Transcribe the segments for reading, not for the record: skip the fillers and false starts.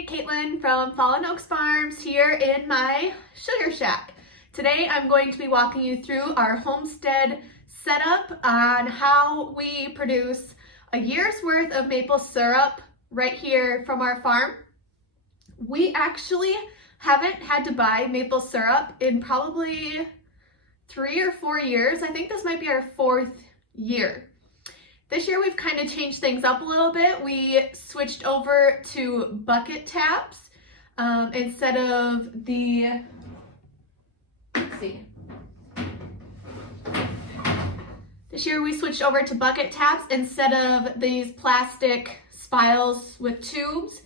Hey, Caitlin from Fallen Oaks Farms here in my sugar shack. Today I'm going to be walking you through our homestead setup on how we produce a year's worth of maple syrup right here from our farm. We actually haven't had to buy maple syrup in probably 3 or 4 years. I think this might be our 4th year. This year we've kind of changed things up a little bit. We switched over to bucket taps instead of the, let's see. This year we switched over to bucket taps instead of these plastic spiles with tubes.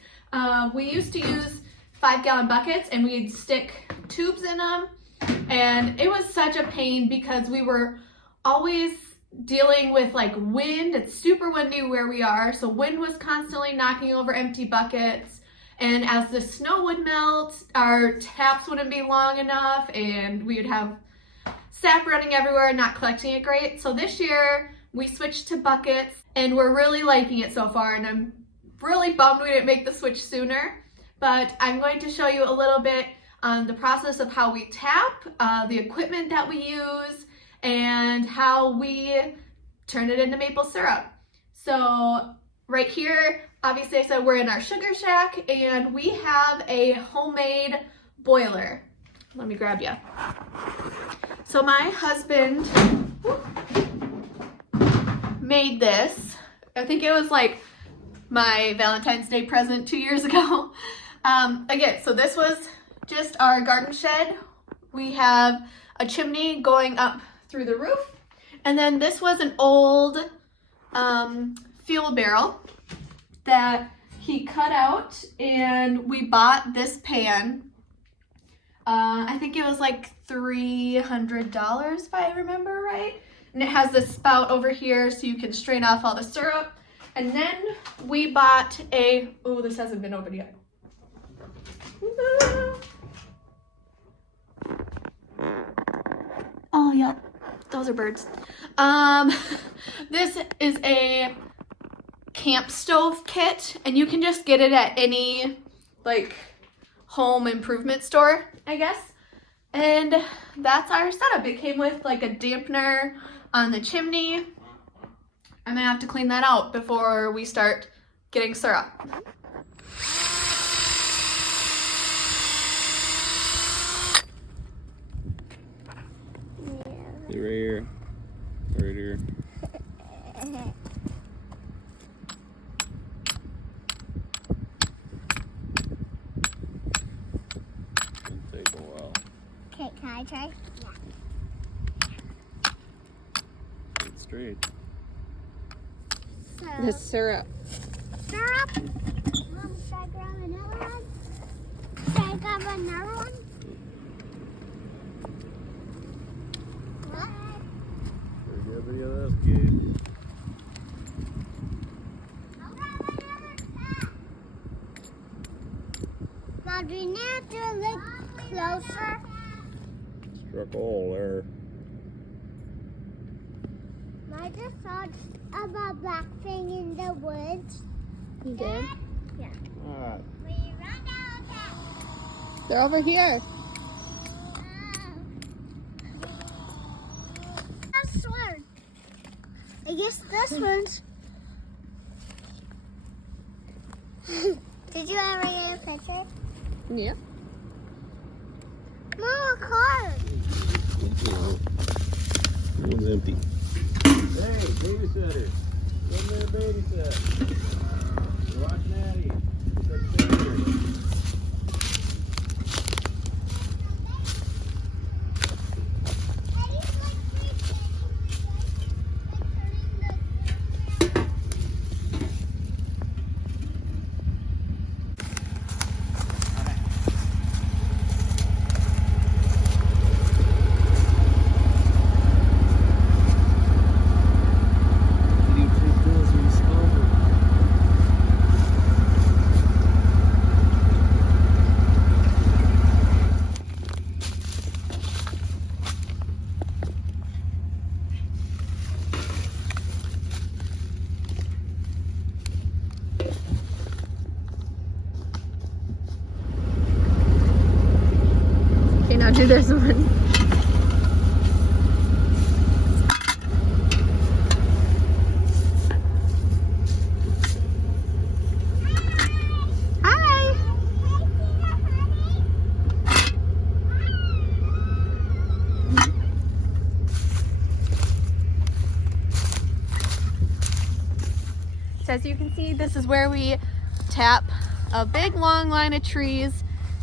We used to use 5-gallon buckets and we'd stick tubes in them, and it was such a pain because we were always dealing with like wind. It's super windy where we are, so wind was constantly knocking over empty buckets, and as the snow would melt, our taps wouldn't be long enough and we would have sap running everywhere and not collecting it great. So this year we switched to buckets and we're really liking it so far, and I'm really bummed we didn't make the switch sooner, but I'm going to show you a little bit on the process of how we tap, the equipment that we use, and how we turn it into maple syrup. So right here, obviously I said we're in our sugar shack and we have a homemade boiler. Let me grab you. So my husband made this. I think it was like my Valentine's Day present 2 years ago. Again, so this was just our garden shed. We have a chimney going up through the roof, and then this was an old fuel barrel that he cut out, and we bought this pan. I think it was like $300 if I remember right, and it has this spout over here so you can strain off all the syrup. And then we bought a, oh, this hasn't been opened yet. Oh, yeah. Those are birds. This is a camp stove kit, and you can just get it at any like home improvement store, I guess. And that's our setup. It came with like a dampener on the chimney. I'm gonna have to clean that out before we start getting syrup. Right here. Right here. It'll take a while. Okay, can I try? Yeah. Get straight. So, The syrup. syrup. Mom, should I grab another one? Should I grab another one? What? Pretty good video of this kid. I'll grab another tap. Mom, do you need to look closer? Struck a hole there. I just saw a black thing in the woods. You did? Yeah. Alright. We run down that. They're over here. This one. I guess this one's. Did you ever get a picture? Yeah. Mom, a card. It was empty. Hey, babysitter. Come there, babysit. You're watching Addie. Sit there. dude, there's one. Hi. So as you can see, this is where we tap a big long line of trees,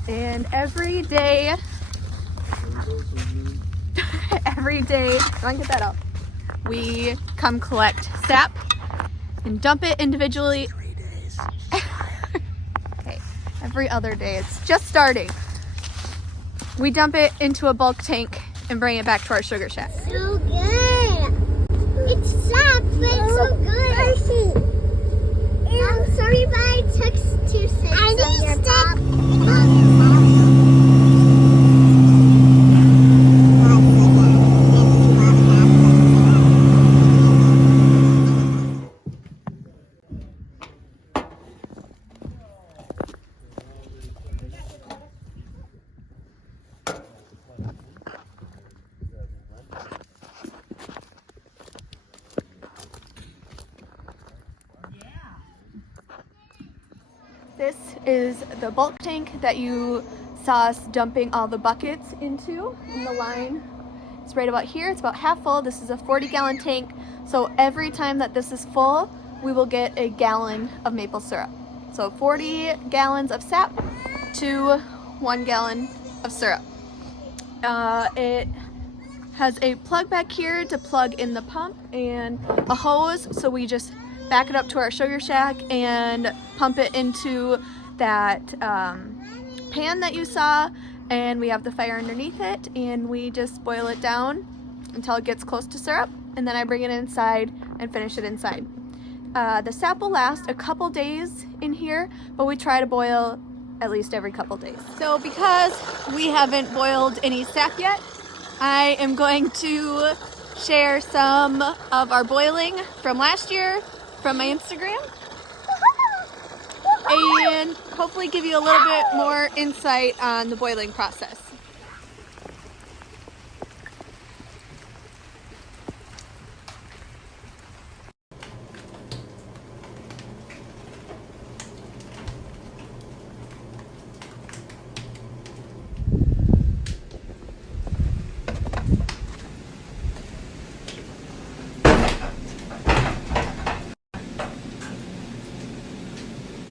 and every day, go and get that up. We come collect sap and dump it individually. 3 days. Okay, every other day. It's just starting. We dump it into a bulk tank and bring it back to our sugar shack. So good. It's sap, but it's so good. I'm sorry if I took 2 sips of your pop. This is the bulk tank that you saw us dumping all the buckets into in the line. It's right about here. It's about half full. This is a 40-gallon tank. So every time that this is full, we will get a gallon of maple syrup. So 40 gallons of sap to 1 gallon of syrup. It has a plug back here to plug in the pump and a hose. So we just back it up to our sugar shack and pump it into that pan that you saw, and we have the fire underneath it, and we just boil it down until it gets close to syrup, and then I bring it inside and finish it inside. The sap will last a couple days in here, but we try to boil at least every couple days. So because we haven't boiled any sap yet, I am going to share some of our boiling from last year from my Instagram and hopefully give you a little bit more insight on the boiling process.